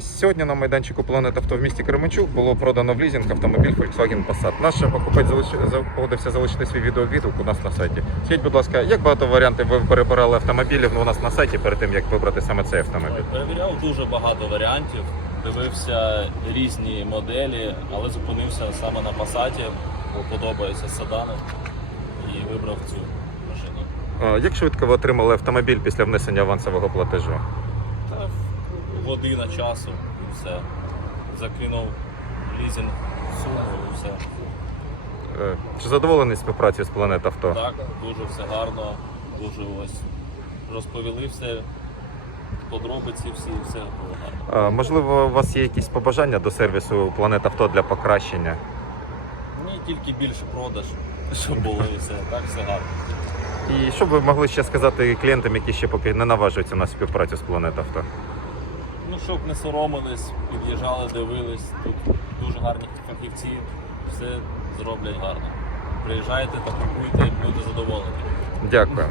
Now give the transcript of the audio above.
Сьогодні на майданчику Планет Авто в місті Кременчук було продано в лізинг автомобіль Volkswagen Passat. Наш покупець погодився залишити свій відеовідгук у нас на сайті. Скажіть, будь ласка, як багато варіантів ви перебирали автомобілів у нас на сайті перед тим, як вибрати саме цей автомобіль? Перевіряв дуже багато варіантів, дивився різні моделі, але зупинився саме на Пасаті, бо подобаються седани і вибрав цю машину. Як швидко ви отримали автомобіль після внесення авансового платежу? Та година часу і все. Закинув лізинг суму і все. Е, Чи задоволений співпрацею з Планет Авто? Так, дуже все гарно, дуже ось розповіли все, подробиці всі, все було гарно. Е, Можливо, у вас є якісь побажання до сервісу Планет Авто для покращення? Ні, тільки більше продаж, щоб було і все. Так все гарно. І що б ви могли ще сказати клієнтам, які ще поки не наважуються на співпрацю з Планет Авто? Ну, щоб не соромились, під'їжджали, дивились. Тут дуже гарні фахівці, все зроблять гарно. Приїжджайте та купуйте будете задоволені. Дякую.